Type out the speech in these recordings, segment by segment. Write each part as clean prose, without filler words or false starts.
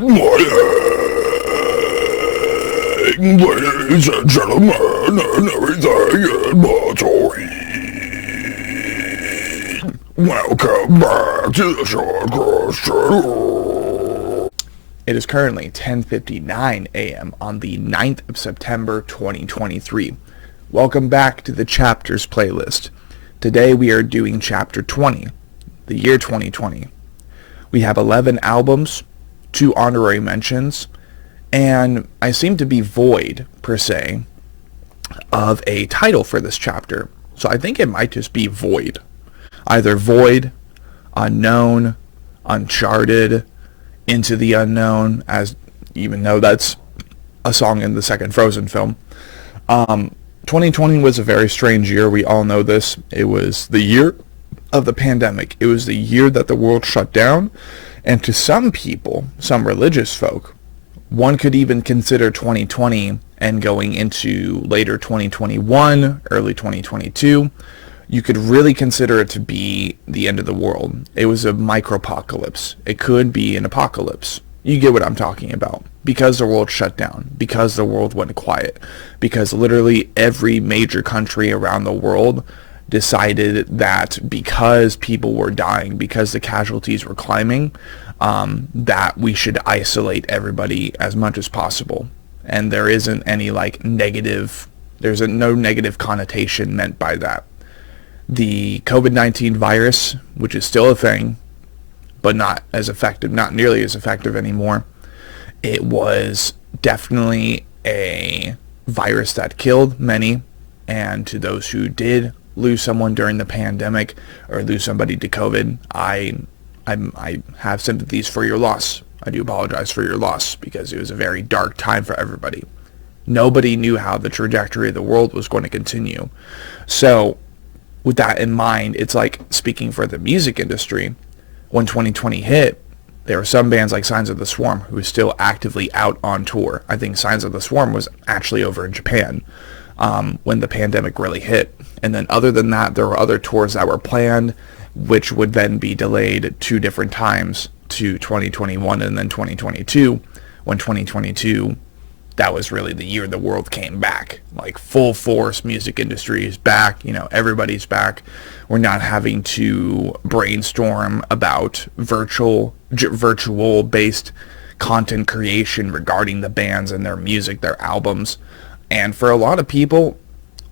Good morning, ladies and gentlemen, and everything in between. Welcome back to the Short Question. It is currently 10:59 a.m. on the 9th of September 2023. Welcome back to the Chapters playlist. Today we are doing Chapter 20, the year 2020. We have 11 albums, 2 honorary mentions, and I seem to be void, per se, of a title for this chapter. So I think it might just be Void. Either Void, Unknown, Uncharted, Into the Unknown, as even though that's a song in the second Frozen film. 2020 was a very strange year. We all know this. It was the year of the pandemic. It was the year that the world shut down. And to some people, some religious folk, one could even consider 2020 and going into later 2021, early 2022, you could really consider it to be the end of the world. It was a microapocalypse. It could be an apocalypse. You get what I'm talking about. Because the world shut down, because the world went quiet, because literally every major country around the world decided that because people were dying, because the casualties were climbing, that we should isolate everybody as much as possible. And there isn't any no negative connotation meant by that. The COVID-19 virus, which is still a thing, but not as effective, not nearly as effective anymore, it was definitely a virus that killed many, and to those who did lose someone during the pandemic or lose somebody to COVID, I have sympathies for your loss. I do apologize for your loss because it was a very dark time for everybody. Nobody knew how the trajectory of the world was going to continue. So with that in mind, it's like speaking for the music industry. When 2020 hit, there were some bands like Signs of the Swarm who were still actively out on tour. I think Signs of the Swarm was actually over in Japan when the pandemic really hit. And then other than that, there were other tours that were planned, which would then be delayed 2 different times to 2021 and then 2022. When 2022, that was really the year the world came back. Like full force, music industry is back. Everybody's back. We're not having to brainstorm about virtual-based content creation regarding the bands and their music, their albums. And for a lot of people,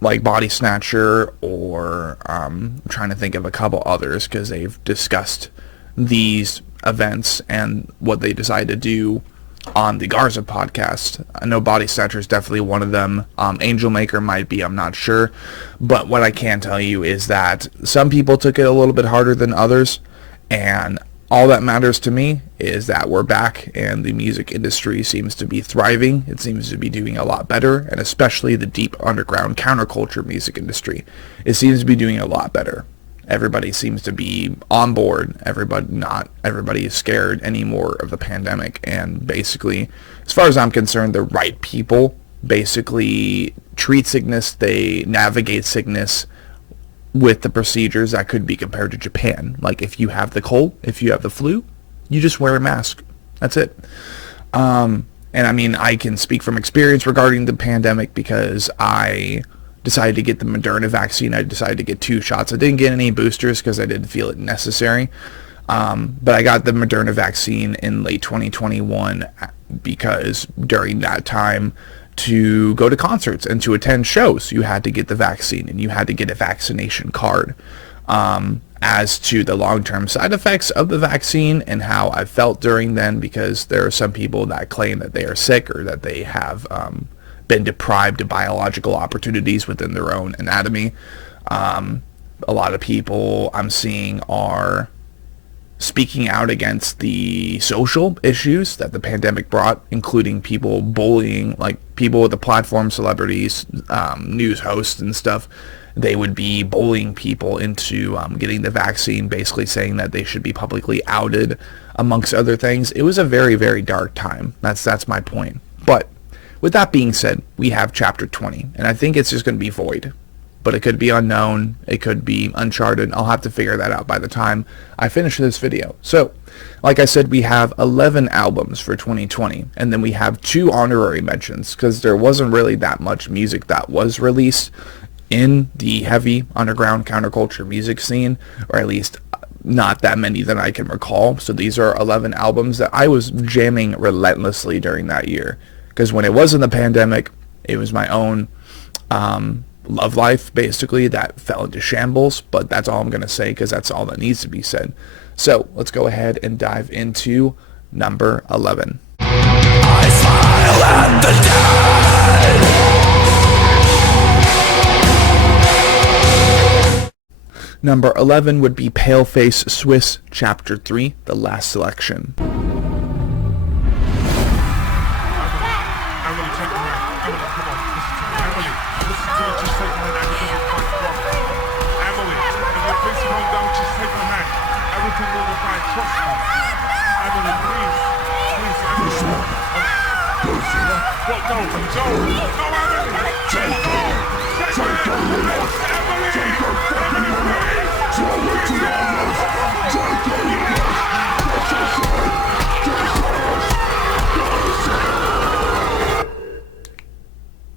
like Body Snatcher, or I'm trying to think of a couple others because they've discussed these events and what they decide to do on the Garza podcast. I know Body Snatcher is definitely one of them. Angel Maker might be, I'm not sure. But what I can tell you is that some people took it a little bit harder than others, and all that matters to me is that we're back and the music industry seems to be thriving. It seems to be doing a lot better, and especially the deep underground counterculture music industry. It seems to be doing a lot better. Everybody seems to be on board. Not everybody is scared anymore of the pandemic. And basically, as far as I'm concerned, the right people basically treat sickness. They navigate sickness with the procedures that could be compared to Japan. Like if you have the cold, if you have the flu, you just wear a mask. That's it. And I mean, I can speak from experience regarding the pandemic because I decided to get the Moderna vaccine. I decided to get 2 shots. I didn't get any boosters because I didn't feel it necessary. But I got the Moderna vaccine in late 2021 because during that time, to go to concerts and to attend shows, you had to get the vaccine and you had to get a vaccination card. As to the long-term side effects of the vaccine and how I felt during then, because there are some people that claim that they are sick or that they have been deprived of biological opportunities within their own anatomy. A lot of people I'm seeing are speaking out against the social issues that the pandemic brought, including people bullying, like people with the platform, celebrities, news hosts and stuff. They would be bullying people into getting the vaccine, basically saying that they should be publicly outed, amongst other things. It was a very, very dark time. That's my point. But with that being said, we have chapter 20, and I think it's just going to be Void. but it could be unknown, it could be uncharted. I'll have to figure that out by the time I finish this video. So, like I said, we have 11 albums for 2020, and then we have 2 honorary mentions, because there wasn't really that much music that was released in the heavy underground counterculture music scene, or at least not that many that I can recall. So these are 11 albums that I was jamming relentlessly during that year, because when it wasn't the pandemic, it was my own love life basically that fell into shambles. But that's all I'm gonna say, because that's all that needs to be said. So let's go ahead and dive into number 11. I smile at the dead. Number 11 would be Paleface Swiss Chapter 3, the last selection.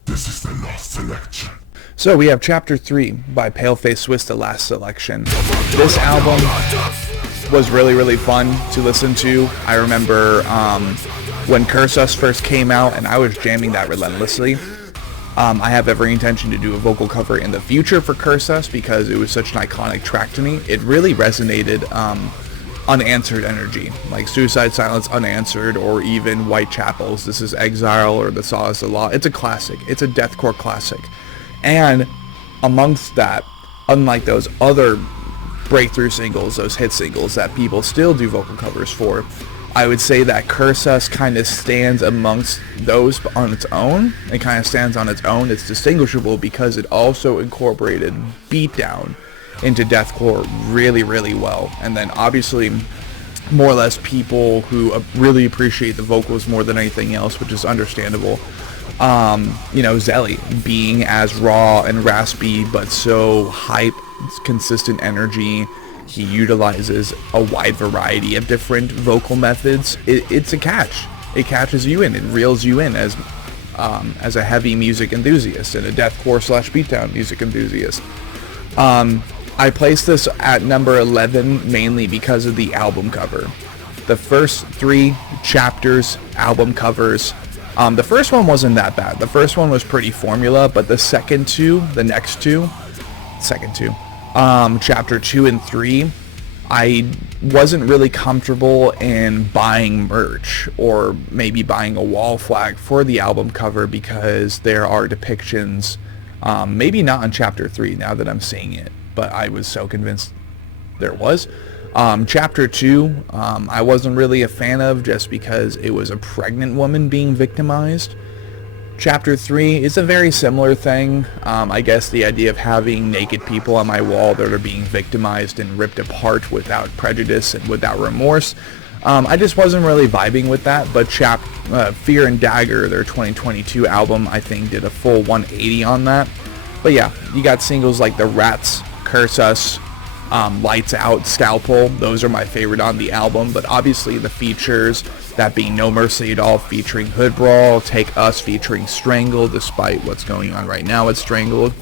This is the last selection. So we have Chapter 3 by Paleface Swiss, the last selection. This album was really fun to listen to. I remember when Curse Us first came out, and I was jamming that relentlessly. I have every intention to do a vocal cover in the future for Curse Us, because it was such an iconic track to me. It really resonated unanswered energy, like Suicide Silence Unanswered, or even Whitechapel's This Is Exile, or The Saw Is the Law. It's a classic. It's a deathcore classic. And amongst that, unlike those other breakthrough singles, those hit singles that people still do vocal covers for, I would say that Curse Us kind of stands amongst those on its own. It kind of stands on its own. It's distinguishable because it also incorporated beatdown into deathcore really well. And then obviously more or less people who really appreciate the vocals more than anything else, which is understandable. You know, Zelly being as raw and raspy but so hype, consistent energy. He utilizes a wide variety of different vocal methods. It's a catch. It catches you in. It reels you in as a heavy music enthusiast and a deathcore / beatdown music enthusiast. I placed this at number 11 mainly because of the album cover. The first 3 chapters album covers. The first one wasn't that bad. The first one was pretty formula, but the next two, chapter 2 and 3, I wasn't really comfortable in buying merch or maybe buying a wall flag for the album cover, because there are depictions, maybe not on chapter 3 now that I'm seeing it, but I was so convinced there was. Chapter 2, I wasn't really a fan of, just because it was a pregnant woman being victimized. Chapter 3 is a very similar thing. I guess the idea of having naked people on my wall that are being victimized and ripped apart without prejudice and without remorse. I just wasn't really vibing with that, but Fear and Dagger, their 2022 album, I think did a full 180 on that. But yeah, you got singles like The Rats, Curse Us, Lights Out, Scalpel. Those are my favorite on the album, but obviously the features, that being No Mercy at All featuring Hood Brawl, Take Us featuring Strangled, despite what's going on right now with Strangled,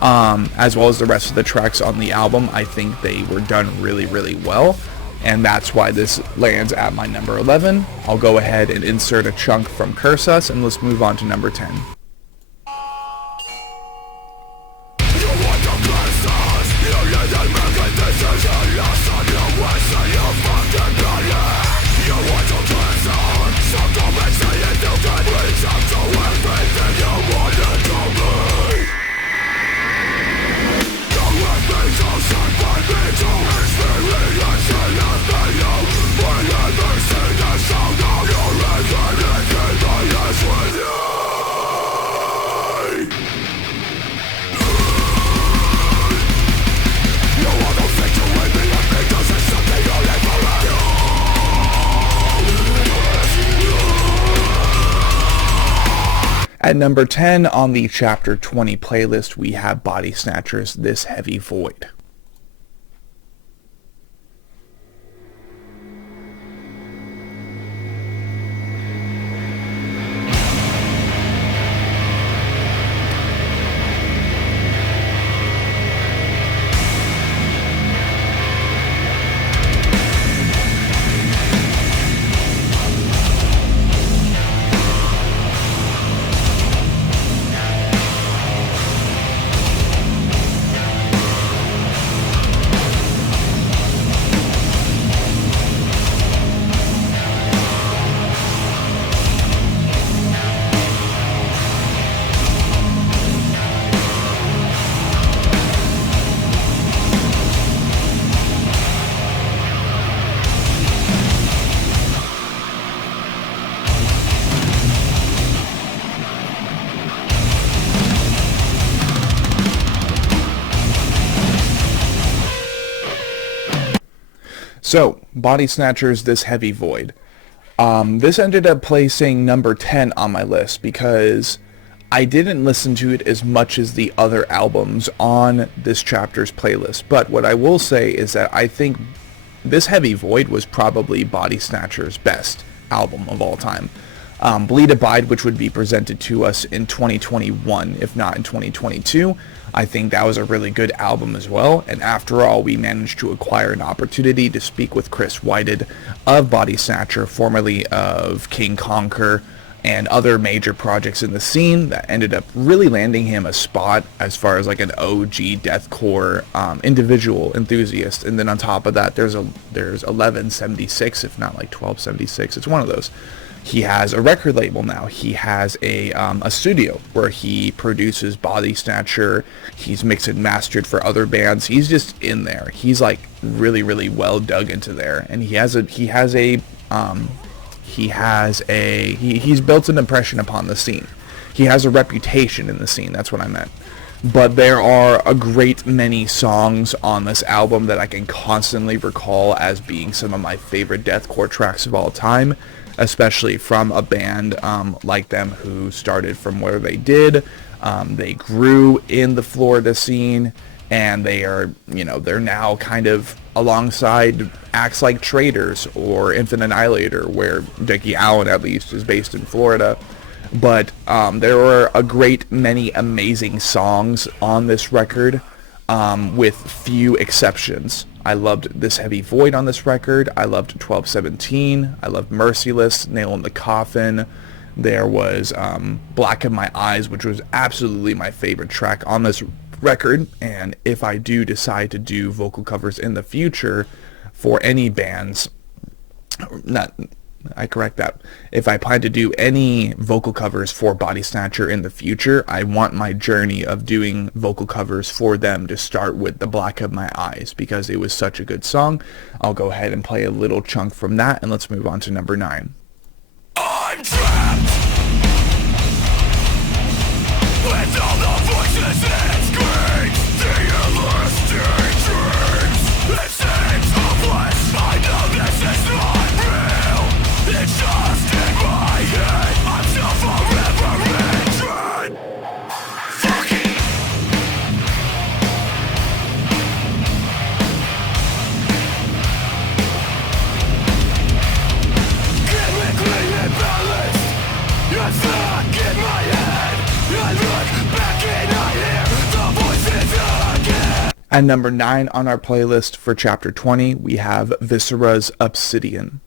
as well as the rest of the tracks on the album, I think they were done really well, and that's why this lands at my number 11. I'll go ahead and insert a chunk from Curse Us, and let's move on to number 10. At number 10 on the Chapter 20 playlist, we have Body Snatchers' This Heavy Void. So, Body Snatchers, This Heavy Void. This ended up placing number 10 on my list because I didn't listen to it as much as the other albums on this chapter's playlist. But what I will say is that I think This Heavy Void was probably Body Snatchers' best album of all time. Bleed Abide, which would be presented to us in 2021, if not in 2022. I think that was a really good album as well, and after all, we managed to acquire an opportunity to speak with Chris Whited of Body Snatcher, formerly of King Conquer, and other major projects in the scene that ended up really landing him a spot as far as like an OG deathcore individual enthusiast. And then on top of that, there's 1176, if not like 1276. It's one of those. He has a record label now. He has a studio where he produces Body Snatcher. He's mixed and mastered for other bands. He's just in there. He's like really, really well dug into there, and he's built an impression upon the scene. He has a reputation in the scene. That's what I meant. But there are a great many songs on this album that I can constantly recall as being some of my favorite deathcore tracks of all time, especially from a band like them who started from where they did. They grew in the Florida scene, and they're now kind of alongside acts like Traitors or Infinite Annihilator, where Dickie Allen at least is based in Florida. But there were a great many amazing songs on this record, with few exceptions. I loved This Heavy Void on this record. I loved 1217. I loved Merciless, Nail in the Coffin. There was Black of My Eyes, which was absolutely my favorite track on this record. And if I do decide to do vocal covers in the future for any bands, if I plan to do any vocal covers for Body Snatcher in the future, I want my journey of doing vocal covers for them to start with The Black of My Eyes, because it was such a good song. I'll go ahead and play a little chunk from that, and let's move on to number 9. I'm trapped with all the voices and screams, the everlasting dreams. It seems hopeless, I know this is not real. It's just in my head, I'm still forever in dread. Fuck it. Chemically imbalanced, you're stuck in my head. I look back and I hear the voices again. At number 9 on our playlist for Chapter 20, we have Viscera's Obsidian.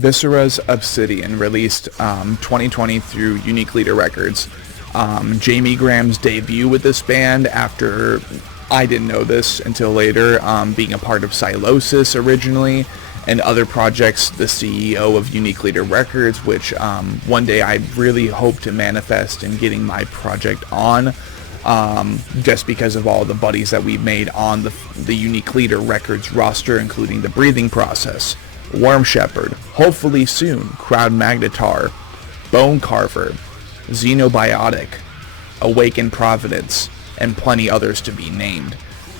Viscera's Obsidian, released 2020 through Unique Leader Records. Jamie Graham's debut with this band, after I didn't know this until later, being a part of Silosis originally, and other projects, the CEO of Unique Leader Records, which one day I really hope to manifest in getting my project on, just because of all the buddies that we've made on the Unique Leader Records roster, including The Breathing Process, Worm Shepherd, hopefully soon, Crowd Magnetar, Bone Carver, Xenobiotic, Awaken Providence, and plenty others to be named.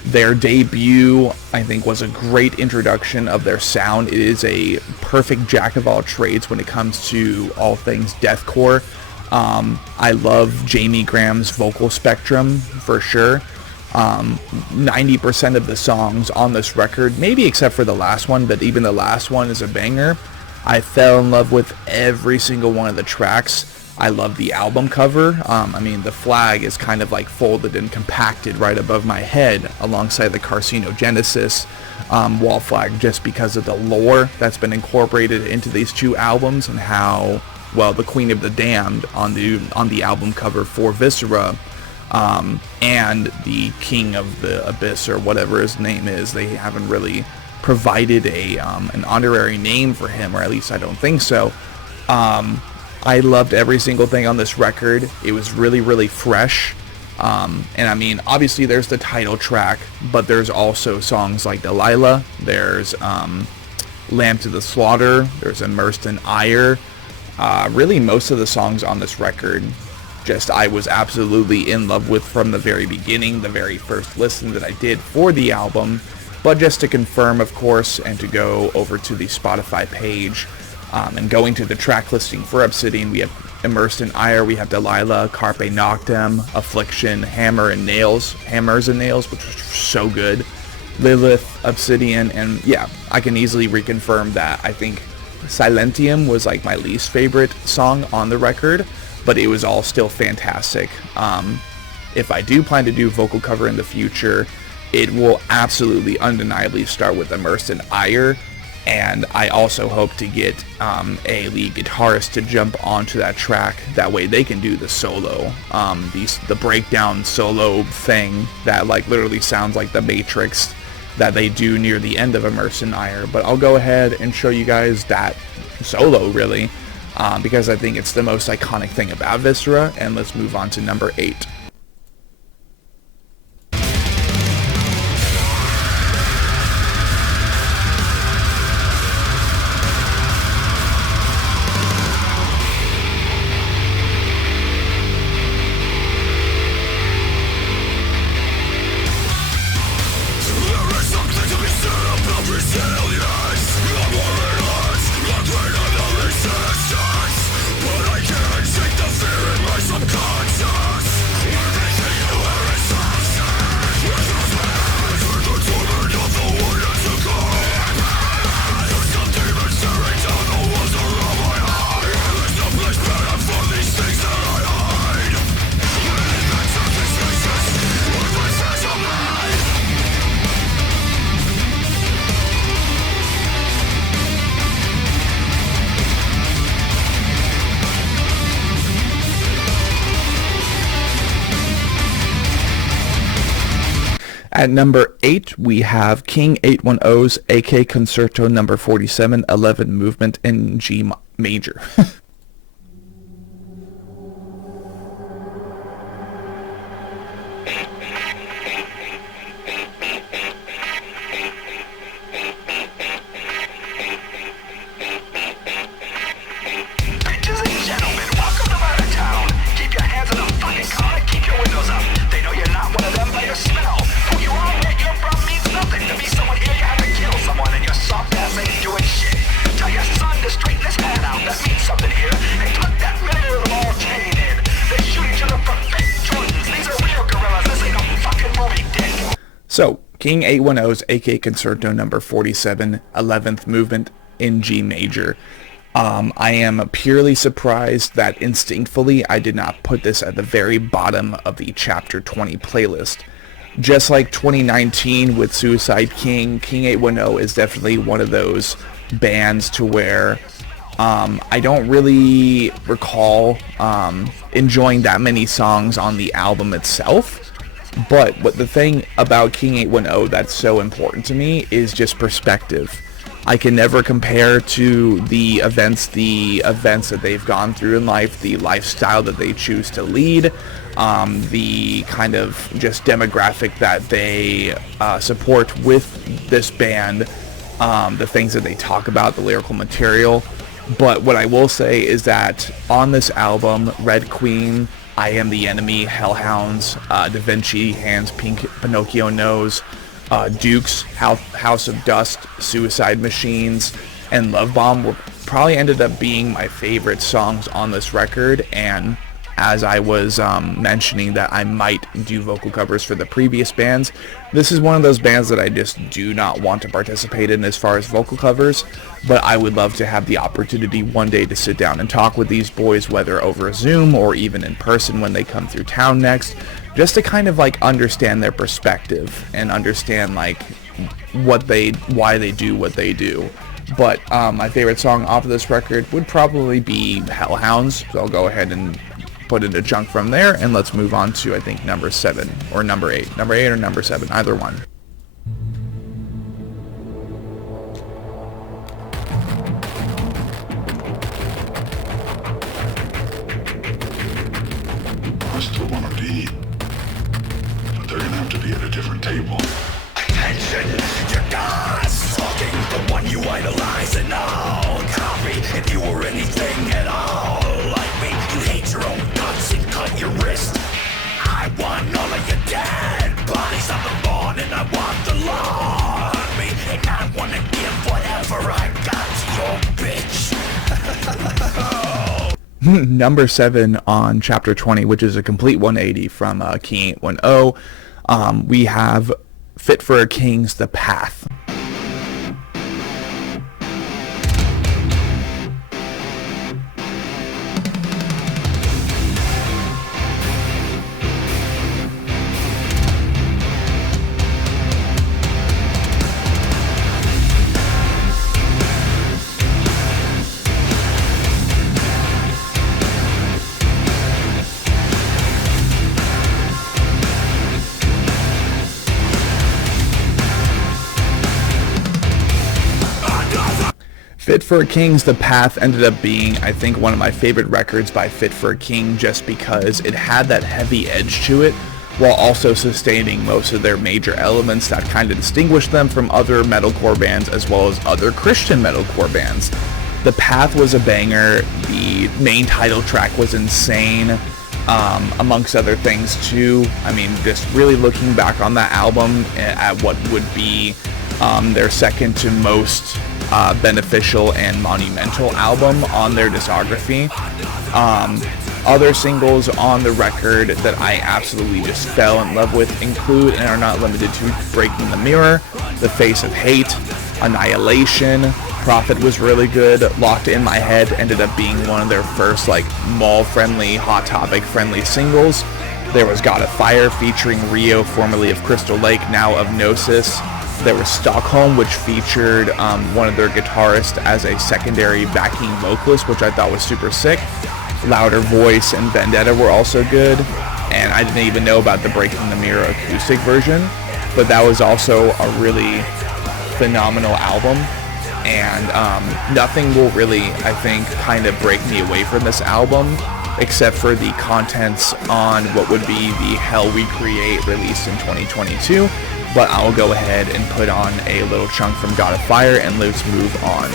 Their debut, I think, was a great introduction of their sound. It is a perfect jack of all trades when it comes to all things deathcore. I love Jamie Graham's vocal spectrum for sure. 90% of the songs on this record, maybe except for the last one, but even the last one is a banger. I fell in love with every single one of the tracks. I love the album cover. I mean, the flag is kind of like folded and compacted right above my head alongside the Carcinogenesis wall flag, just because of the lore that's been incorporated into these two albums, and how, well, the Queen of the Damned on the album cover for Viscera, and the King of the Abyss, or whatever his name is, they haven't really provided an honorary name for him, or at least I don't think so. I loved every single thing on this record. It was really, really fresh. And I mean, obviously there's the title track, but there's also songs like Delilah, there's Lamb to the Slaughter, there's Immersed in Ire. Really most of the songs on this record, just I was absolutely in love with from the very beginning, the very first listen that I did for the album. But just to confirm, of course, and to go over to the Spotify page, and going to the track listing for Obsidian, we have Immersed in Ire, we have Delilah, Carpe Noctem, Affliction, Hammers and Nails, which was so good, Lilith, Obsidian, and yeah, I can easily reconfirm that I think Silentium was like my least favorite song on the record, but it was all still fantastic. If I do plan to do vocal cover in the future, it will absolutely undeniably start with Immersed in Ire. And I also hope to get a lead guitarist to jump onto that track. That way they can do the solo, the breakdown solo thing that like literally sounds like the Matrix that they do near the end of Immersed in Ire. But I'll go ahead and show you guys that solo, really, because I think it's the most iconic thing about Viscera. And let's move on to number 8. At number 8, we have King 810's AK Concerto number 47, 11 movement in G major. So, King 810's AK Concerto number 47, 11th movement in G major. I am purely surprised that instinctively I did not put this at the very bottom of the Chapter 20 playlist. Just like 2019 with Suicide King, King 810 is definitely one of those bands to where I don't really recall enjoying that many songs on the album itself. But the thing about King 810 that's so important to me is just perspective. I can never compare to the events that they've gone through in life, the lifestyle that they choose to lead, the kind of just demographic that they support with this band, the things that they talk about, the lyrical material. But what I will say is that on this album, Red Queen, I Am the Enemy, Hellhounds, Da Vinci, Hands, Pink Pinocchio Nose, Dukes, House of Dust, Suicide Machines, and Love Bomb were probably ended up being my favorite songs on this record. And as I was mentioning that I might do vocal covers for the previous bands, this is one of those bands that I just do not want to participate in as far as vocal covers, but I would love to have the opportunity one day to sit down and talk with these boys, whether over Zoom or even in person when they come through town next, just to kind of like understand their perspective and understand like why they do what they do. But my favorite song off of this record would probably be Hellhounds, so I'll go ahead and put in a chunk from there, and let's move on to, I think, number 7 or number 8. Number 8 or number 7, either one. I still want them to eat, but they're gonna have to be at a different table. Attention, your God's talking, the one you idolize and all copy. If you were anything at all like me, you hate your own guts and cut your wrist. I want all of your dead bodies. I'm the born and I want the law on me, and I wanna give whatever I got to your bitch. Number 7 on Chapter 20, which is a complete 180 from King 810. We have Fit for a King's The Path. Fit for a King's The Path ended up being, I think, one of my favorite records by Fit for a King, just because it had that heavy edge to it, while also sustaining most of their major elements that kind of distinguished them from other metalcore bands as well as other Christian metalcore bands. The Path was a banger, the main title track was insane, amongst other things too. I mean, just really looking back on that album at what would be their second to most beneficial and monumental album on their discography. Other singles on the record that I absolutely just fell in love with include, and are not limited to, Breaking the Mirror, The Face of Hate, Annihilation, Prophet was really good, Locked in My Head ended up being one of their first like mall-friendly, Hot Topic-friendly singles. There was God of Fire featuring Rio, formerly of Crystal Lake, now of Gnosis. There was Stockholm, which featured one of their guitarists as a secondary backing vocalist, which I thought was super sick. Louder Voice and Vendetta were also good, and I didn't even know about the Breaking the Mirror acoustic version, but that was also a really phenomenal album, and nothing will really, I think, kind of break me away from this album, except for the contents on what would be the Hell We Create, released in 2022. But I'll go ahead and put on a little chunk from God of Fire, and let's move on.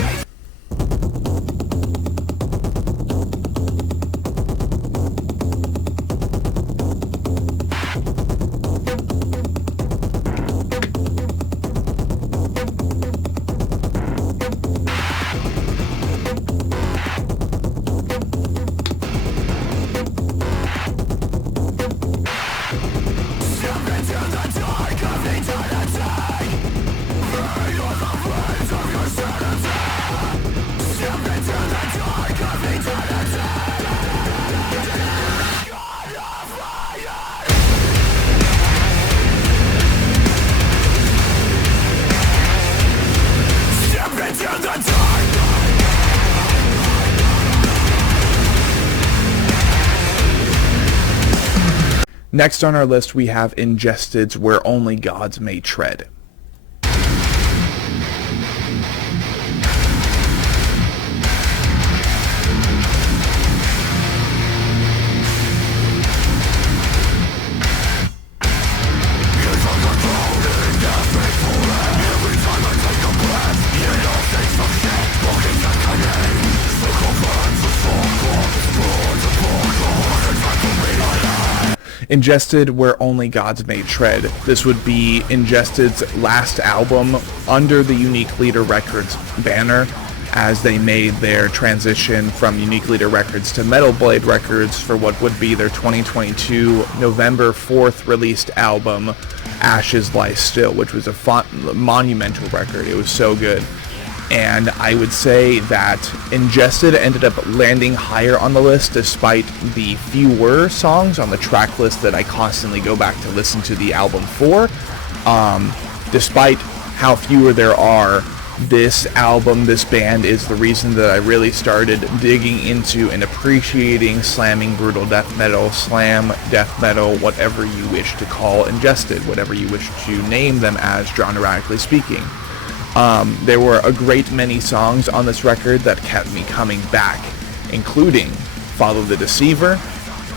Next on our list, we have Ingested's Where Only Gods May Tread. Ingested, Where Only Gods May Tread. This would be Ingested's last album under the Unique Leader Records banner, as they made their transition from Unique Leader Records to Metal Blade Records for what would be their 2022 November 4th released album, Ashes Lie Still, which was a monumental record. It was so good. And I would say that Ingested ended up landing higher on the list despite the fewer songs on the track list that I constantly go back to listen to the album for. Despite how fewer there are, this album, this band, is the reason that I really started digging into and appreciating slamming brutal death metal, slam death metal, whatever you wish to call Ingested, whatever you wish to name them as, genre-radically speaking. There were a great many songs on this record that kept me coming back, including Follow the Deceiver,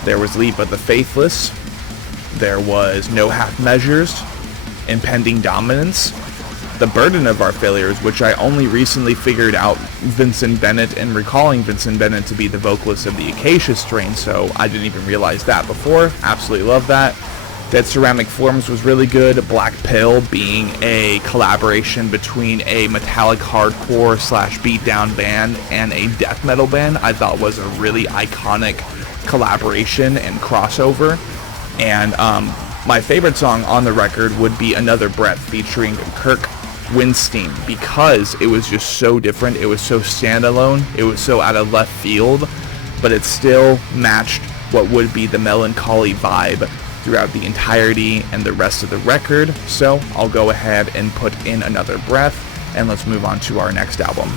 there was Leap of the Faithless, there was No Half Measures, Impending Dominance, The Burden of Our Failures, which I only recently figured out Vincent Bennett and recalling Vincent Bennett to be the vocalist of the Acacia Strain, so I didn't even realize that before. Absolutely love that. Dead Ceramic Forms was really good. Black Pill being a collaboration between a metallic hardcore / beatdown band and a death metal band, I thought was a really iconic collaboration and crossover. And my favorite song on the record would be Another Breath featuring Kirk Winstein, because it was just so different. It was so standalone. It was so out of left field, but it still matched what would be the melancholy vibe throughout the entirety and the rest of the record. So I'll go ahead and put in Another Breath, and let's move on to our next album.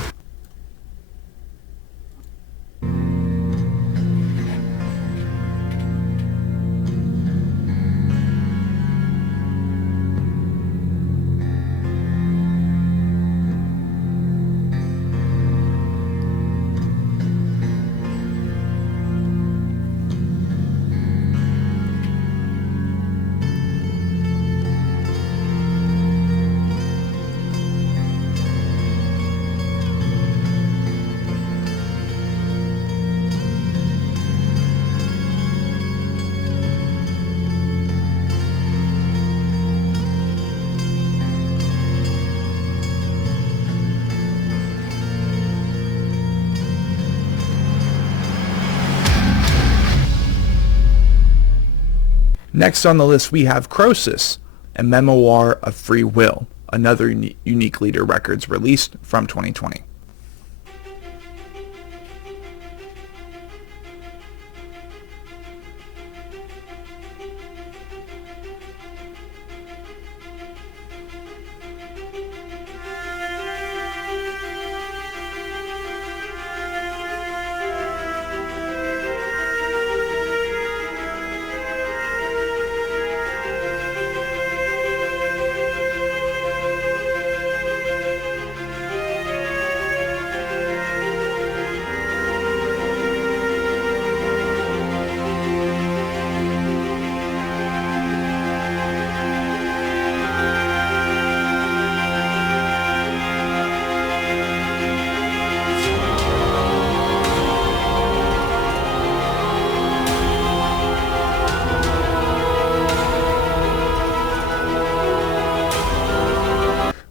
Next on the list we have Croesus, A Memoir of Free Will, another Unique Leader Records released from 2020.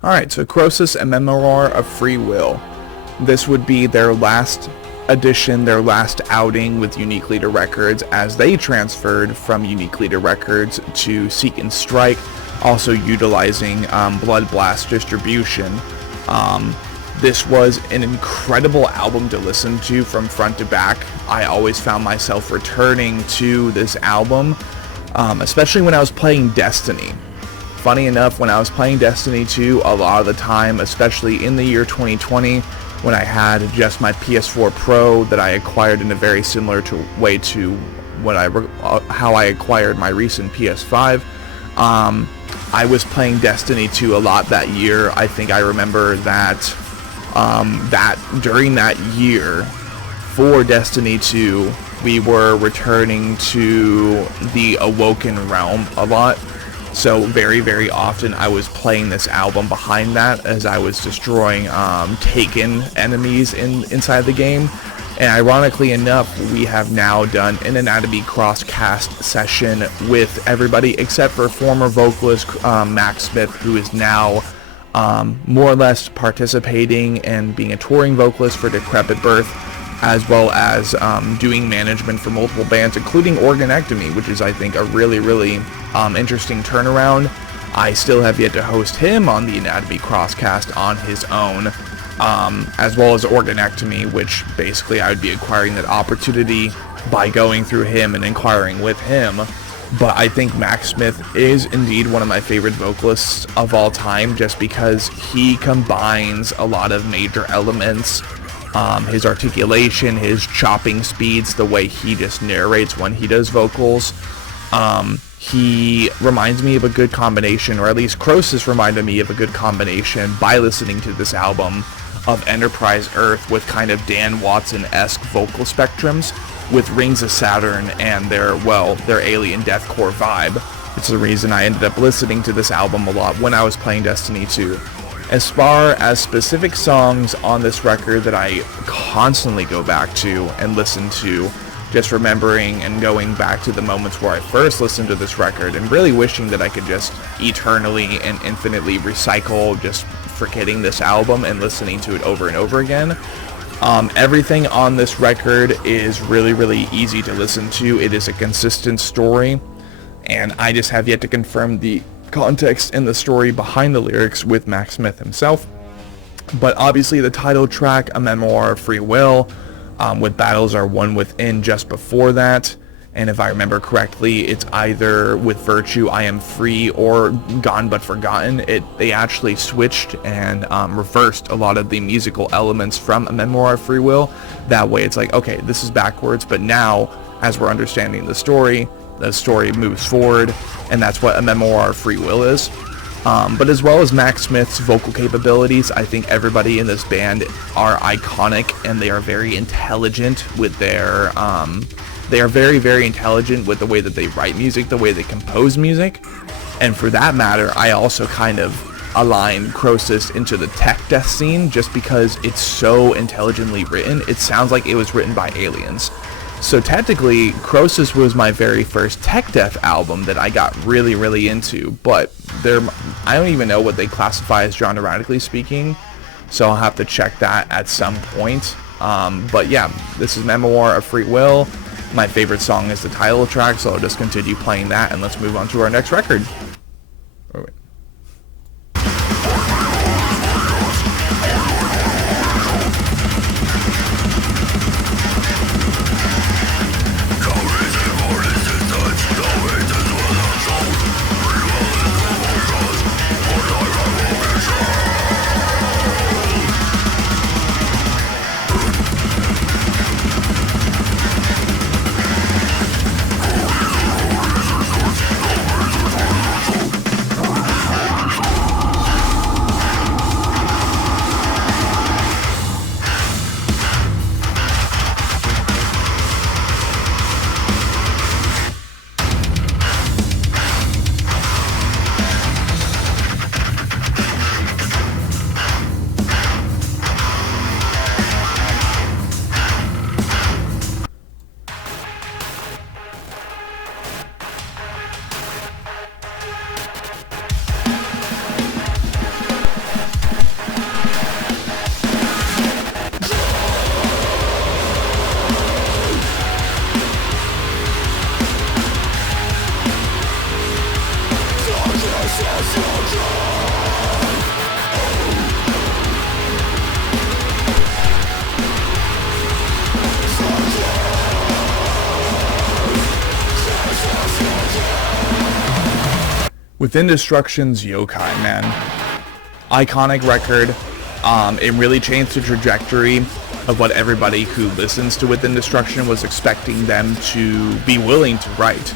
Alright, so Croesus, A Memoir of Free Will. This would be their last edition, their last outing with Unique Leader Records, as they transferred from Unique Leader Records to Seek and Strike, also utilizing Blood Blast distribution. This was an incredible album to listen to from front to back. I always found myself returning to this album, especially when I was playing Destiny. Funny enough, when I was playing Destiny 2, a lot of the time, especially in the year 2020, when I had just my PS4 Pro that I acquired in a very similar way to how I acquired my recent PS5, I was playing Destiny 2 a lot that year. I think I remember that during that year for Destiny 2, we were returning to the Awoken Realm a lot. So very, very often I was playing this album behind that as I was destroying Taken enemies inside the game. And ironically enough, we have now done an Anatomy Crosscast session with everybody except for former vocalist Max Smith, who is now more or less participating and being a touring vocalist for Decrepit Birth, as well as doing management for multiple bands, including Organectomy, which is, I think, a really, really interesting turnaround. I still have yet to host him on the Anatomy Crosscast on his own, as well as Organectomy, which basically I would be acquiring that opportunity by going through him and inquiring with him. But I think Max Smith is indeed one of my favorite vocalists of all time, just because he combines a lot of major elements. His articulation, his chopping speeds, the way he just narrates when he does vocals. He reminds me of a good combination, or at least Croesus reminded me of a good combination by listening to this album, of Enterprise Earth with kind of Dan Watson-esque vocal spectrums with Rings of Saturn and their alien deathcore vibe. It's the reason I ended up listening to this album a lot when I was playing Destiny 2. As far as specific songs on this record that I constantly go back to and listen to, just remembering and going back to the moments where I first listened to this record and really wishing that I could just eternally and infinitely recycle just forgetting this album and listening to it over and over again. Everything on this record is really, really easy to listen to. It is a consistent story, and I just have yet to confirm the context and the story behind the lyrics with Max Smith himself. But obviously the title track, A Memoir of Free Will, with Battles Are Won Within just before that, and if I remember correctly, it's either with Virtue, I Am Free, or Gone But Forgotten. They actually switched and reversed a lot of the musical elements from A Memoir of Free Will. That way it's like, okay, this is backwards, but now, as we're understanding the story moves forward, and that's what A Memoir of Free Will is. But as well as Max Smith's vocal capabilities, I think everybody in this band are iconic, and they are very intelligent with their, they are very, very intelligent with the way that they write music, the way they compose music. And for that matter, I also kind of align Croesus into the tech death scene just because it's so intelligently written. It sounds like it was written by aliens. So technically, Croesus was my very first tech death album that I got really, really into, but I don't even know what they classify as genre-radically speaking, so I'll have to check that at some point. But yeah, this is Memoir of Free Will. My favorite song is the title track, so I'll just continue playing that, and let's move on to our next record. Oh, wait. Within Destruction's Yokai, man. Iconic record. It really changed the trajectory of what everybody who listens to Within Destruction was expecting them to be willing to write.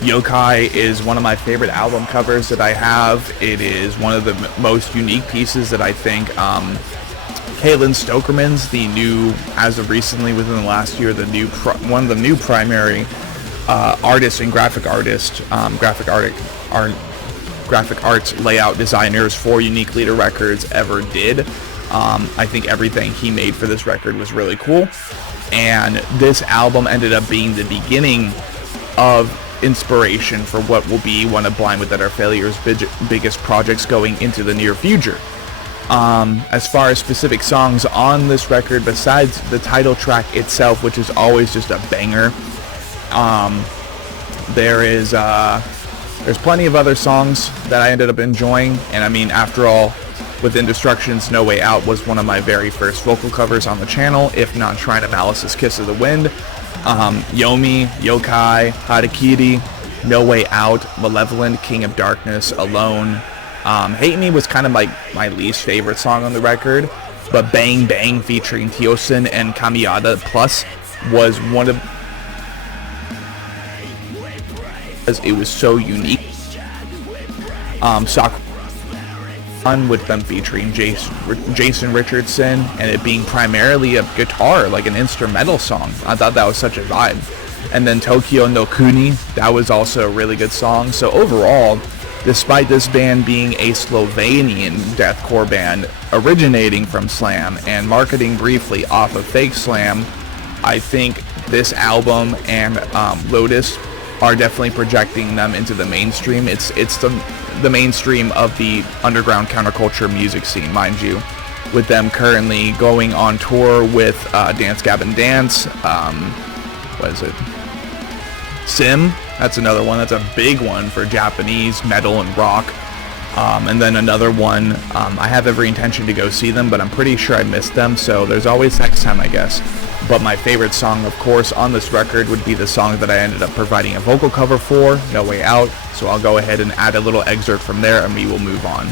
Yokai is one of my favorite album covers that I have. It is one of the most unique pieces that I think Caitlin Stokerman's the new, as of recently within the last year, one of the new primary artists and graphic arts layout designers for Unique Leader Records ever did. I think everything he made for this record was really cool, and this album ended up being the beginning of inspiration for what will be one of Blind Without Our Failure's biggest projects going into the near future. As far as specific songs on this record, besides the title track itself, which is always just a banger, there's plenty of other songs that I ended up enjoying, and I mean, after all, Within Destruction's No Way Out was one of my very first vocal covers on the channel, if not Shrine of Malice's Kiss of the Wind. Yomi, Yokai, Harakiri, No Way Out, Malevolent, King of Darkness, Alone. Hate Me was kind of like my least favorite song on the record, but Bang Bang featuring Tiosin and Kamiyada Plus was one of... it was so unique. Sakura with them featuring Jason Richardson, and it being primarily a guitar, like an instrumental song. I thought that was such a vibe. And then Tokyo no Kuni, that was also a really good song. So overall, despite this band being a Slovenian deathcore band originating from Slam and marketing briefly off of Fake Slam, I think this album and Lotus are definitely projecting them into the mainstream. It's the mainstream of the underground counterculture music scene, mind you, with them currently going on tour with Dance Gavin Dance. What is it? Sim. That's another one. That's a big one for Japanese metal and rock. And then another one, I have every intention to go see them, but I'm pretty sure I missed them, so there's always next time, I guess. But my favorite song, of course, on this record would be the song that I ended up providing a vocal cover for, No Way Out. So I'll go ahead and add a little excerpt from there, and we will move on.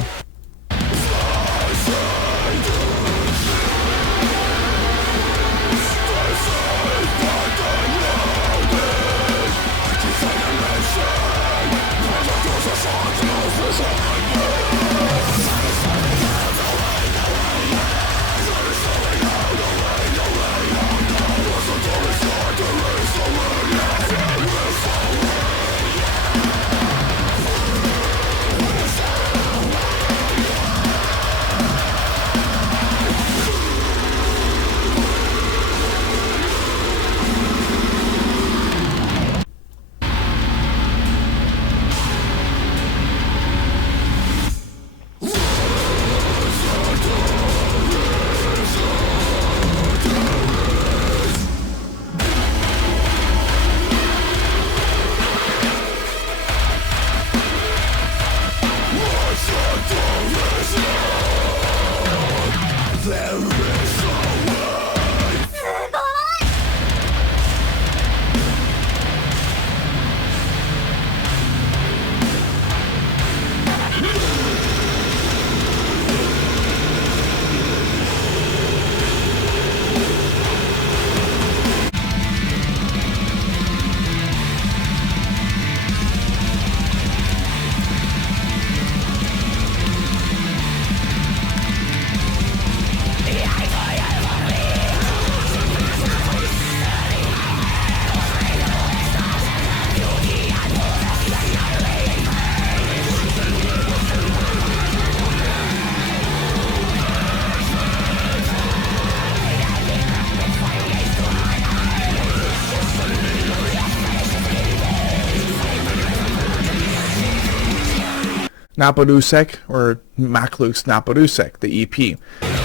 Naparusek, or Makluk's Naparusek, the EP.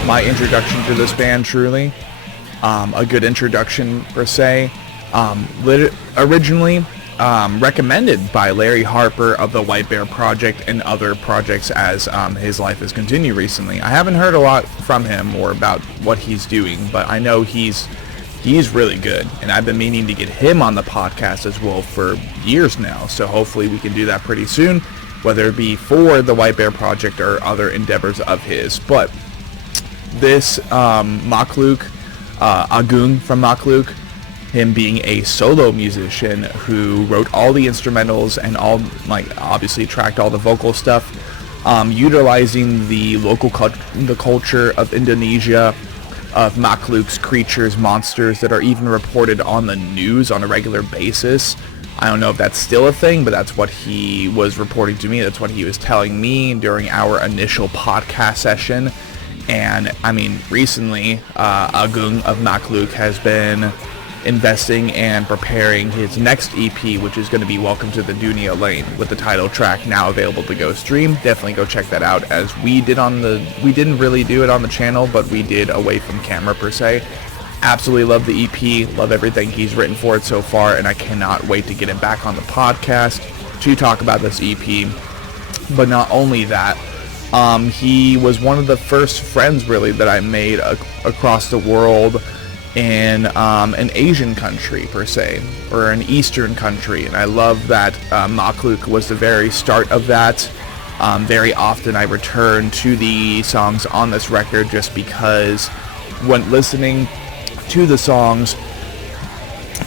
My introduction to this band, truly. A good introduction, per se. Originally recommended by Larry Harper of the White Bear Project and other projects as his life has continued recently. I haven't heard a lot from him or about what he's doing, but I know he's really good, and I've been meaning to get him on the podcast as well for years now, so hopefully we can do that pretty soon, whether it be for the White Bear Project or other endeavors of his. But this Makluk, Agung from Makluk, him being a solo musician who wrote all the instrumentals and all, like, obviously tracked all the vocal stuff, utilizing the local the culture of Indonesia, of Makluk's creatures, monsters that are even reported on the news on a regular basis. I don't know if that's still a thing, but that's what he was reporting to me. That's what he was telling me during our initial podcast session. And I mean, recently, Agung of Makluk has been investing and preparing his next EP, which is going to be Welcome to the Dunia Lane, with the title track now available to go stream. Definitely go check that out, as we didn't really do it on the channel, but we did away from camera per se. Absolutely love the EP, love everything he's written for it so far, and I cannot wait to get him back on the podcast to talk about this EP. But not only that, he was one of the first friends really that I made across the world in an Asian country per se, or an Eastern country, and I love that Makluk was the very start of that. Very often I return to the songs on this record just because when listening to the songs,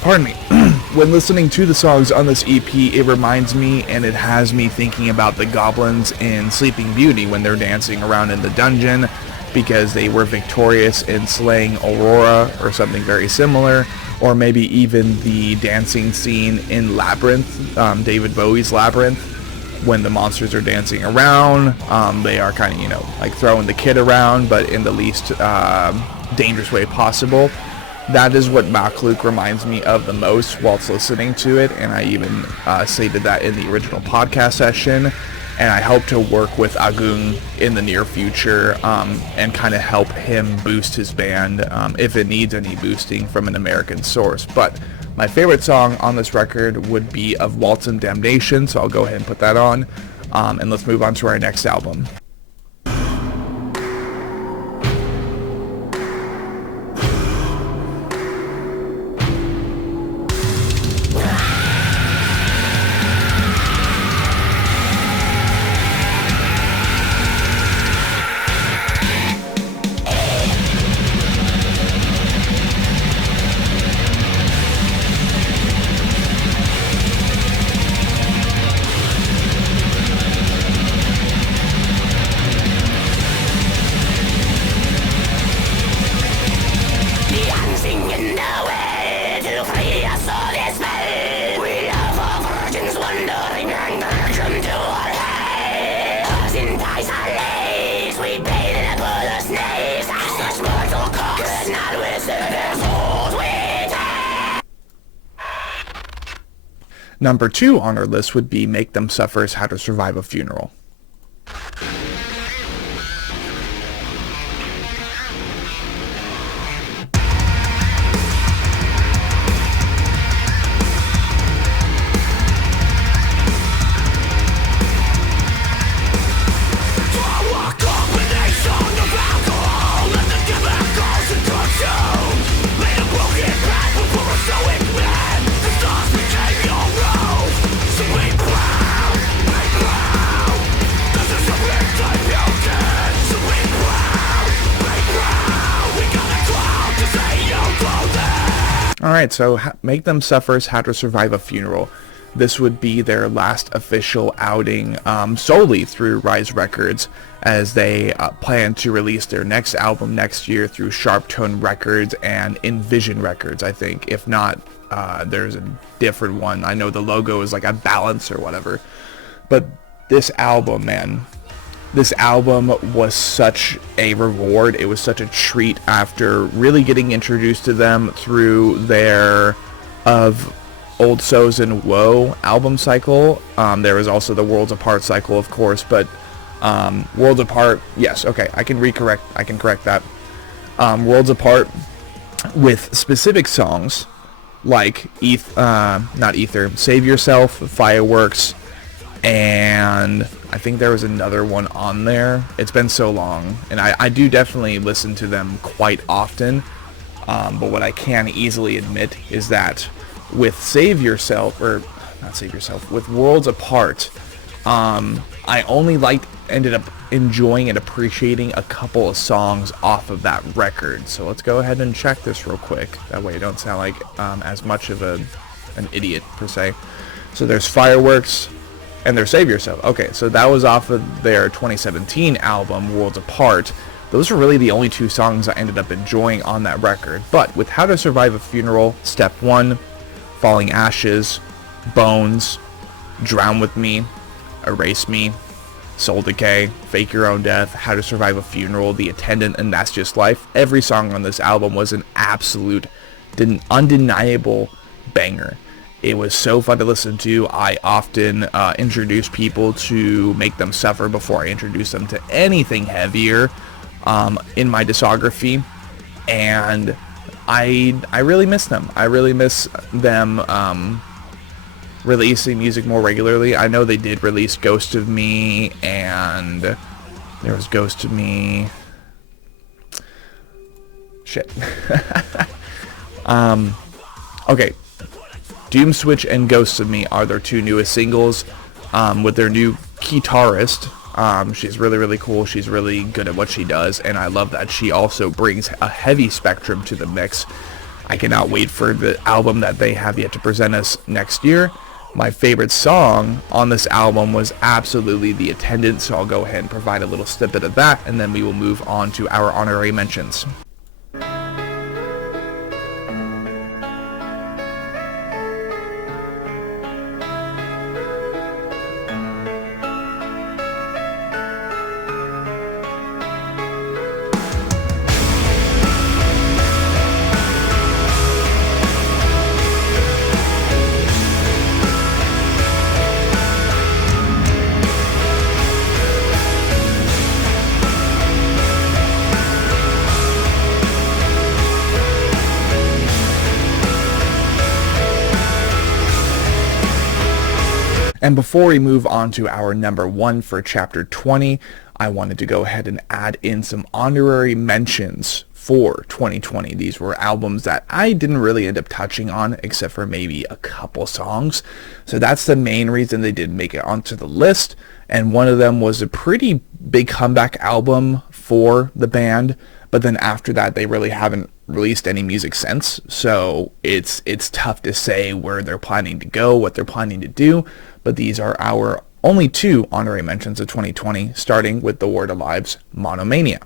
when listening to the songs on this EP, it reminds me and it has me thinking about the goblins in Sleeping Beauty when they're dancing around in the dungeon, because they were victorious in slaying Aurora or something very similar, or maybe even the dancing scene in Labyrinth, David Bowie's Labyrinth, when the monsters are dancing around. They are kind of, you know, like throwing the kid around, but in the least dangerous way possible. That is what Makluk reminds me of the most whilst listening to it, and I even stated that in the original podcast session. And I hope to work with Agung in the near future and kind of help him boost his band if it needs any boosting from an American source. But my favorite song on this record would be Of Waltz and Damnation, so I'll go ahead and put that on. And let's move on to our next album. Number 2 on our list would be Make Them Suffer's How to Survive a Funeral. Alright, so Make Them Suffer's How to Survive a Funeral. This would be their last official outing solely through Rise Records, as they plan to release their next album next year through Sharp Tone Records and Envision Records, I think. If not, there's a different one. I know the logo is like a balance or whatever. But this album, man, this album was such a reward. It was such a treat after really getting introduced to them through their Of Old So's and Woe album cycle. There was also the Worlds Apart cycle, of course, but Worlds Apart, yes, okay, I can correct that. Worlds Apart with specific songs like Save Yourself, Fireworks, and I think there was another one on there. It's been so long, and I do definitely listen to them quite often, but what I can easily admit is that with with Worlds Apart, I only ended up enjoying and appreciating a couple of songs off of that record. So let's go ahead and check this real quick. That way I don't sound like as much of an idiot per se. So there's Fireworks and there's Save Yourself. Okay, so that was off of their 2017 album, Worlds Apart. Those are really the only two songs I ended up enjoying on that record. But with How to Survive a Funeral, Step 1, Falling Ashes, Bones, Drown With Me, Erase Me, Soul Decay, Fake Your Own Death, How to Survive a Funeral, The Attendant, and That's Just Life. Every song on this album was an absolute, undeniable banger. It was so fun to listen to. I often introduce people to make them suffer before I introduce them to anything heavier in my discography, and I really miss them. I really miss them releasing music more regularly. I know they did release Ghost of Me, and there was Ghost of Me. Shit. Okay. Doom Switch and Ghosts of Me are their two newest singles, with their new guitarist. She's really, really cool. She's really good at what she does, and I love that she also brings a heavy spectrum to the mix. I cannot wait for the album that they have yet to present us next year. My favorite song on this album was absolutely The Attendant, so I'll go ahead and provide a little snippet of that, and then we will move on to our honorary mentions. And before we move on to our number 1 for chapter 20, I wanted to go ahead and add in some honorary mentions for 2020. These were albums that I didn't really end up touching on, except for maybe a couple songs. So that's the main reason they didn't make it onto the list. And one of them was a pretty big comeback album for the band, but then after that they really haven't released any music since. So it's tough to say where they're planning to go, what they're planning to do. But these are our only 2 honorary mentions of 2020, starting with The Word Alive's Monomania.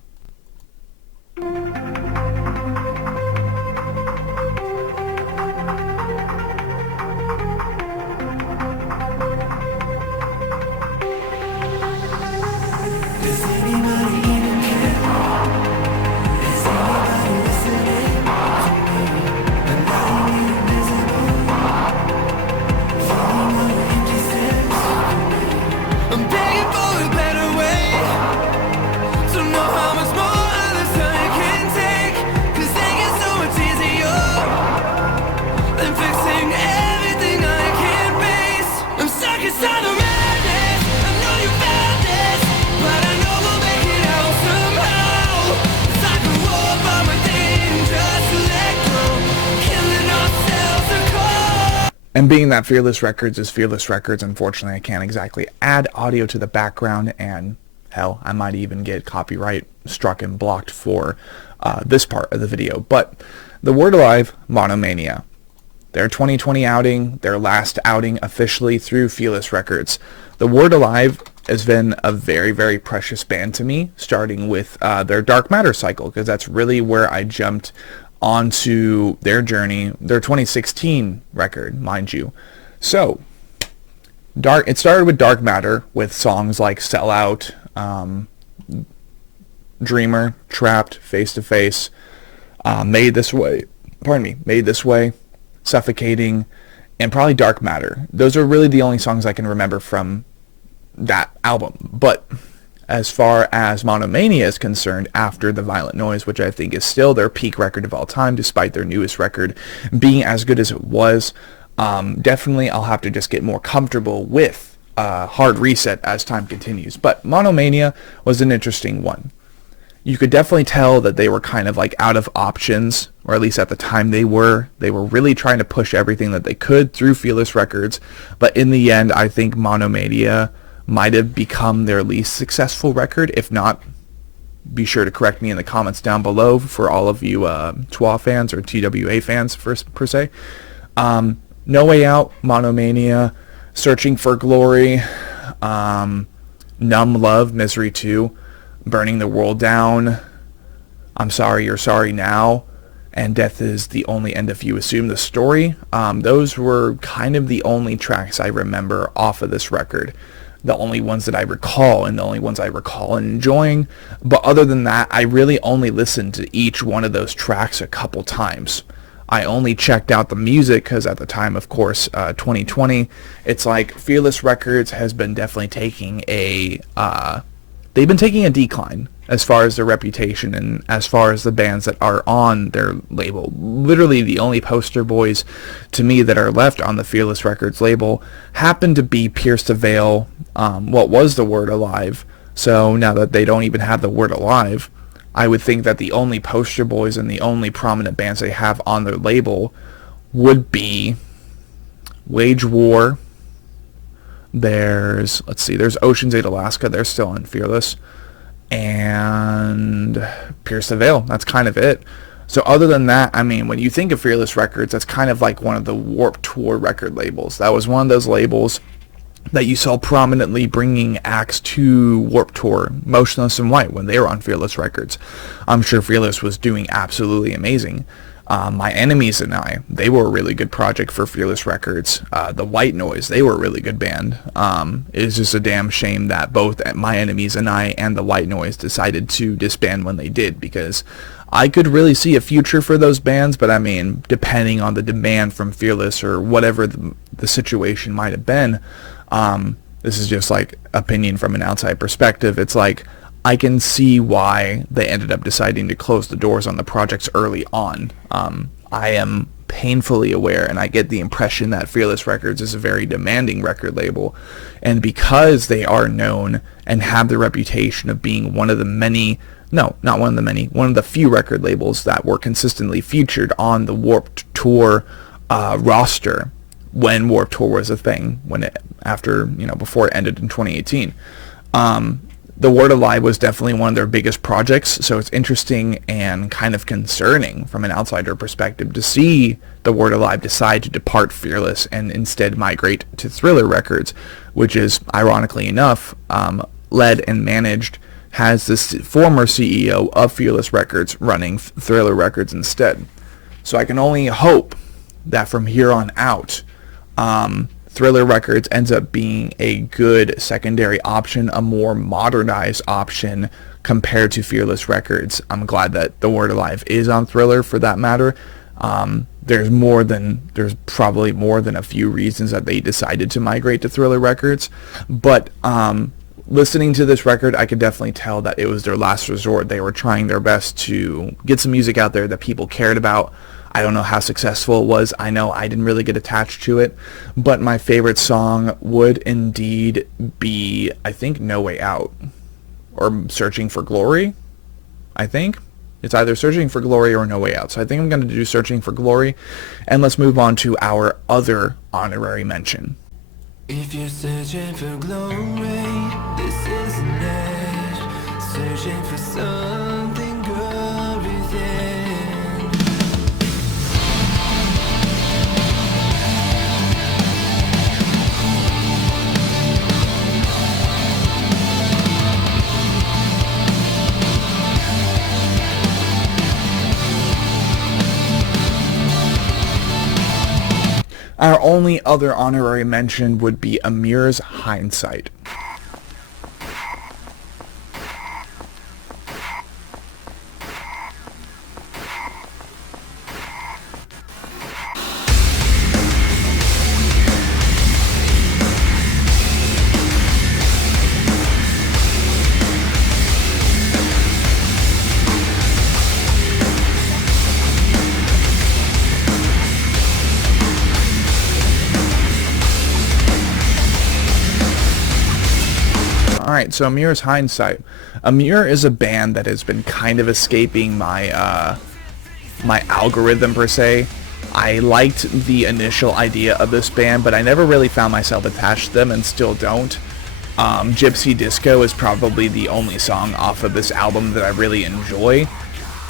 And being that Fearless Records is Fearless Records, unfortunately I can't exactly add audio to the background, and hell, I might even get copyright struck and blocked for this part of the video. But The Word Alive, Monomania. Their 2020 outing, their last outing officially through Fearless Records. The Word Alive has been a very, very precious band to me, starting with their Dark Matter cycle, because that's really where I jumped onto their journey, their 2016 record, mind you. So, it started with Dark Matter, with songs like Sell Out, Dreamer, Trapped, Face to Face, Made This Way, Suffocating, and probably Dark Matter. Those are really the only songs I can remember from that album. But as far as Monomania is concerned, after The Violent Noise, which I think is still their peak record of all time, despite their newest record being as good as it was, definitely I'll have to just get more comfortable with Hard Reset as time continues. But Monomania was an interesting one. You could definitely tell that they were kind of like out of options, or at least at the time they were. They were really trying to push everything that they could through Fearless Records, but in the end, I think Monomania might have become their least successful record. If not, be sure to correct me in the comments down below for all of you TWA fans or TWA fans per se. No Way Out, Monomania, Searching for Glory, Numb Love, Misery 2, Burning the World Down, I'm Sorry You're Sorry Now, and Death Is the Only End If You Assume the Story. Those were kind of the only tracks I remember off of this record. the only ones that I recall, and the only ones I recall enjoying. But other than that, I really only listened to each one of those tracks a couple times. I only checked out the music because at the time, of course, 2020, it's like Fearless Records has been definitely taking they've been taking a decline as far as their reputation and as far as the bands that are on their label. Literally the only poster boys to me that are left on the Fearless Records label happen to be Pierce the Veil, what was the Word Alive. So now that they don't even have the Word Alive, I would think that the only poster boys and the only prominent bands they have on their label would be Wage War. There's Ocean's 8 Alaska. They're still on Fearless. And Pierce the Veil. That's kind of it. So other than that, I mean, when you think of Fearless Records, that's kind of like one of the Warped Tour record labels. That was one of those labels that you saw prominently bringing acts to Warped Tour, Motionless in White, when they were on Fearless Records. I'm sure Fearless was doing absolutely amazing. My Enemies and I, they were a really good project for Fearless Records. The White Noise, they were a really good band. It's just a damn shame that both My Enemies and I and the White Noise decided to disband when they did, because I could really see a future for those bands, but I mean, depending on the demand from Fearless or whatever the situation might have been, this is just like opinion from an outside perspective. It's like, I can see why they ended up deciding to close the doors on the projects early on. I am painfully aware, and I get the impression that Fearless Records is a very demanding record label, and because they are known and have the reputation of being one of the few record labels that were consistently featured on the Warped Tour roster when Warped Tour was a thing, before it ended in 2018. The Word Alive was definitely one of their biggest projects, so it's interesting and kind of concerning from an outsider perspective to see the Word Alive decide to depart Fearless and instead migrate to Thriller Records, which is, ironically enough, led and managed, has this former CEO of Fearless Records running Thriller Records instead. So I can only hope that from here on out, Thriller Records ends up being a good secondary option, a more modernized option compared to Fearless Records. I'm glad that The Word Alive is on Thriller for that matter. There's probably more than a few reasons that they decided to migrate to Thriller Records, but listening to this record, I could definitely tell that it was their last resort. They were trying their best to get some music out there that people cared about. I don't know how successful it was. I know I didn't really get attached to it, but my favorite song would indeed be, I think, No Way Out, or Searching for Glory. I think it's either Searching for Glory or No Way Out. So I think I'm going to do Searching for Glory, and let's move on to our other honorary mention. If you're searching for glory, this isn't it. Searching for something good within. Our only other honorary mention would be Amir's Hindsight. Alright, so Amir's Hindsight. Amir is a band that has been kind of escaping my my algorithm per se. I liked the initial idea of this band, but I never really found myself attached to them and still don't. Gypsy Disco is probably the only song off of this album that I really enjoy,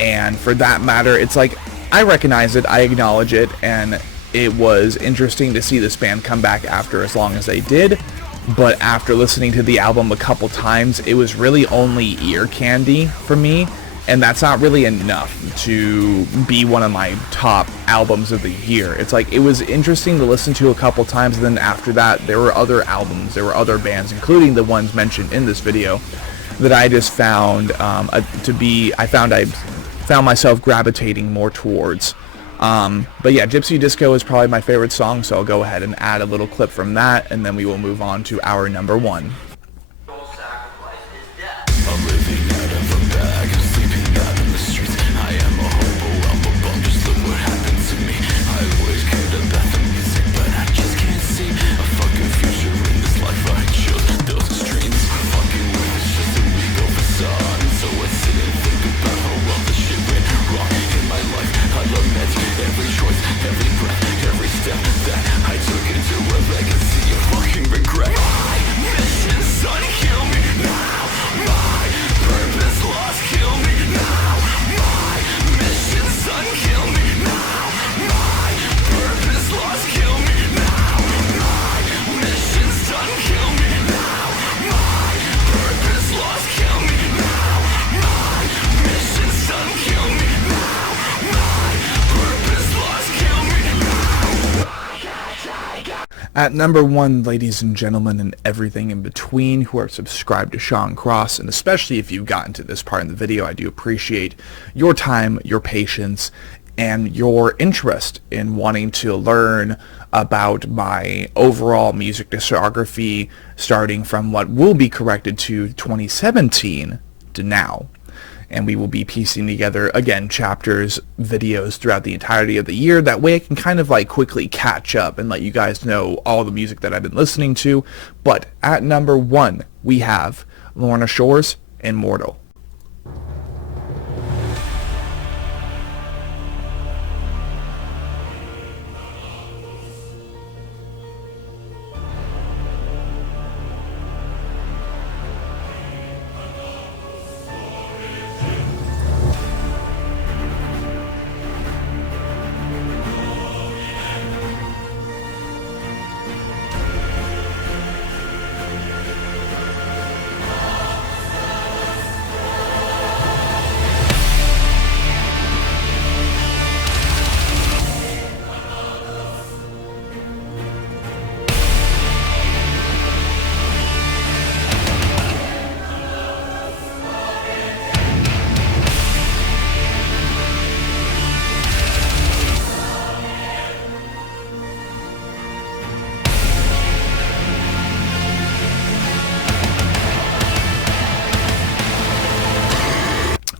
and for that matter, it's like, I recognize it, I acknowledge it, and it was interesting to see this band come back after as long as they did. But after listening to the album a couple times, it was really only ear candy for me, And that's not really enough to be one of my top albums of the year. It's like, it was interesting to listen to a couple times, and then after that, there were other albums, there were other bands, including the ones mentioned in this video, that I just found I found myself gravitating more towards. But yeah, Gypsy Disco is probably my favorite song, so I'll go ahead and add a little clip from that, and then we will move on to our number one. At number one, ladies and gentlemen, and everything in between who are subscribed to Sean Cross, and especially if you've gotten to this part in the video, I do appreciate your time, your patience, and your interest in wanting to learn about my overall music discography, starting from what will be corrected to 2017 to now. And we will be piecing together, again, chapters, videos throughout the entirety of the year. That way I can kind of like quickly catch up and let you guys know all the music that I've been listening to. But at number one, we have Lorna Shore's Immortal.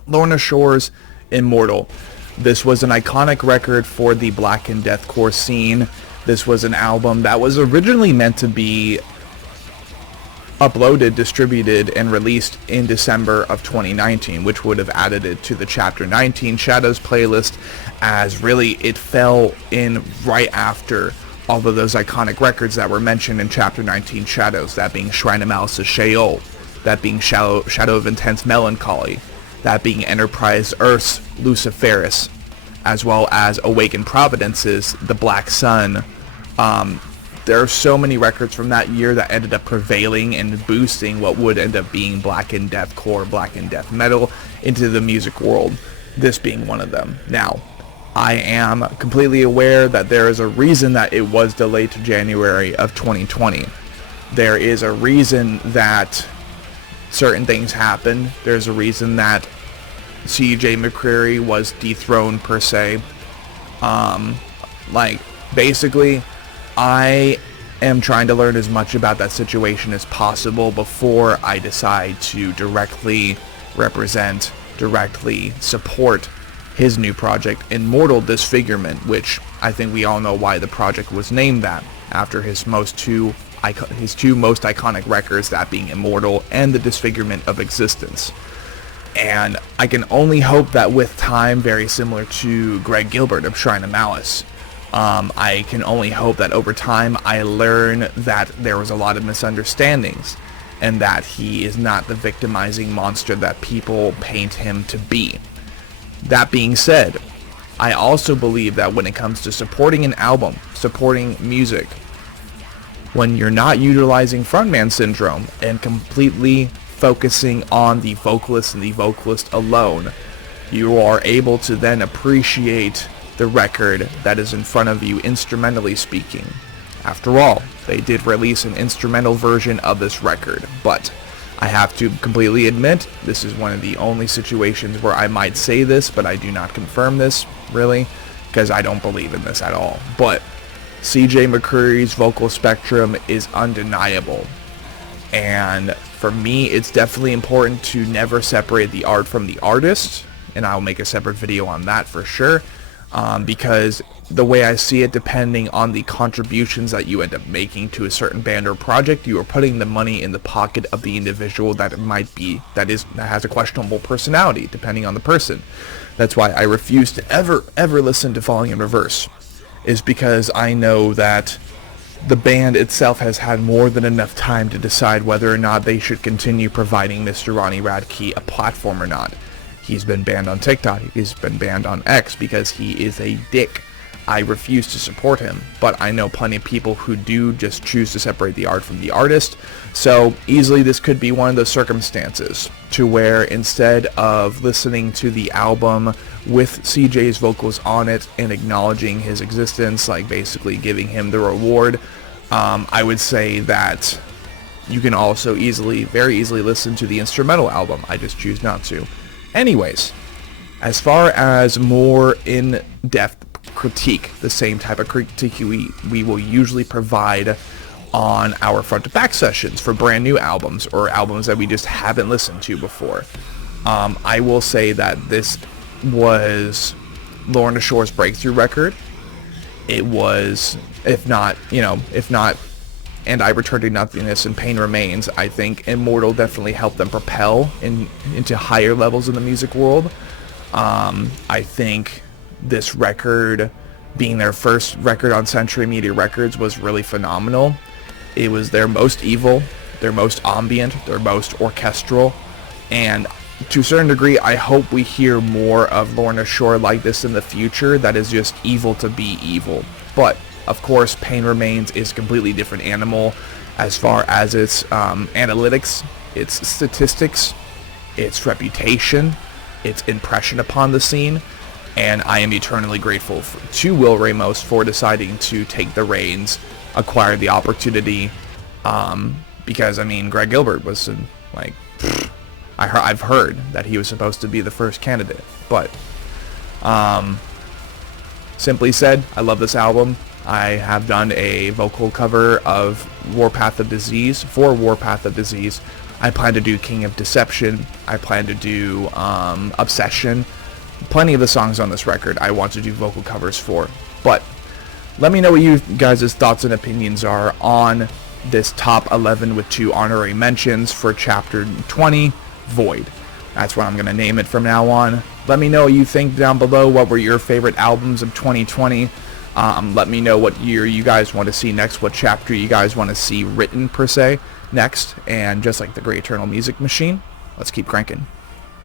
Lorna Shore's Immortal. This was an iconic record for the black and deathcore scene. This was an album that was originally meant to be uploaded, distributed, and released in December of 2019, which would have added it to the Chapter 19 Shadows playlist, as really it fell in right after all of those iconic records that were mentioned in Chapter 19 Shadows, that being Shrine of Malice's Sheol, that being Shadow of Intense Melancholy, that being Enterprise Earth's Luciferus, as well as Awakened Providence's The Black Sun. There are so many records from that year that ended up prevailing and boosting what would end up being black and deathcore, black and death metal into the music world, this being one of them. Now, I am completely aware that there is a reason that it was delayed to January of 2020. There is a reason that certain things happened. There's a reason that C.J. McCreary was dethroned, per se. Basically, I am trying to learn as much about that situation as possible before I decide to directly represent, directly support his new project, Immortal Disfigurement, which I think we all know why the project was named that, after his two most iconic records, that being Immortal and The Disfigurement of Existence. And I can only hope that with time, very similar to Greg Gilbert of Shrine of Malice, I can only hope that over time I learn that there was a lot of misunderstandings, and that he is not the victimizing monster that people paint him to be. That being said, I also believe that when it comes to supporting an album, supporting music, when you're not utilizing frontman syndrome and completely focusing on the vocalist and the vocalist alone, you are able to then appreciate the record that is in front of you, instrumentally speaking. After all, they did release an instrumental version of this record, but I have to completely admit, this is one of the only situations where I might say this, but I do not confirm this, really, because I don't believe in this at all. But CJ McCreery's vocal spectrum is undeniable. And for me, it's definitely important to never separate the art from the artist, and I'll make a separate video on that for sure, because the way I see it, depending on the contributions that you end up making to a certain band or project, you are putting the money in the pocket of the individual that that has a questionable personality, depending on the person. That's why I refuse to ever listen to Falling in Reverse, is because I know that the band itself has had more than enough time to decide whether or not they should continue providing Mr. Ronnie Radke a platform or not. He's been banned on TikTok, he's been banned on X because he is a dick. I refuse to support him, but I know plenty of people who do just choose to separate the art from the artist, so easily this could be one of those circumstances to where instead of listening to the album with CJ's vocals on it and acknowledging his existence, like basically giving him the reward, I would say that you can also very easily listen to the instrumental album. I just choose not to. Anyways, as far as more in-depth critique, the same type of critique we will usually provide on our front to back sessions for brand new albums or albums that we just haven't listened to before. I will say that this was Lorna Shore's breakthrough record. It was, if not And I Return to Nothingness and Pain Remains, I think Immortal definitely helped them propel into higher levels in the music world. I think this record, being their first record on Century Media Records, was really phenomenal. It was their most evil, their most ambient, their most orchestral, and to a certain degree, I hope we hear more of Lorna Shore like this in the future, that is just evil to be evil. But, of course, Pain Remains is a completely different animal as far as its analytics, its statistics, its reputation, its impression upon the scene, and I am eternally grateful to Will Ramos for deciding to take the reins, acquire the opportunity, because, I mean, Greg Gilbert was, I've heard that he was supposed to be the first candidate, but, simply said, I love this album. I have done a vocal cover of Warpath of Disease. I plan to do King of Deception. I plan to do Obsession. Plenty of the songs on this record I want to do vocal covers for. But let me know what you guys' thoughts and opinions are on this top 11 with 2 honorary mentions for Chapter 20, Void. That's what I'm going to name it from now on. Let me know what you think down below. What were your favorite albums of 2020? Let me know what year you guys want to see next, what chapter you guys want to see written, per se, next. And just like the Great Eternal Music Machine, let's keep cranking.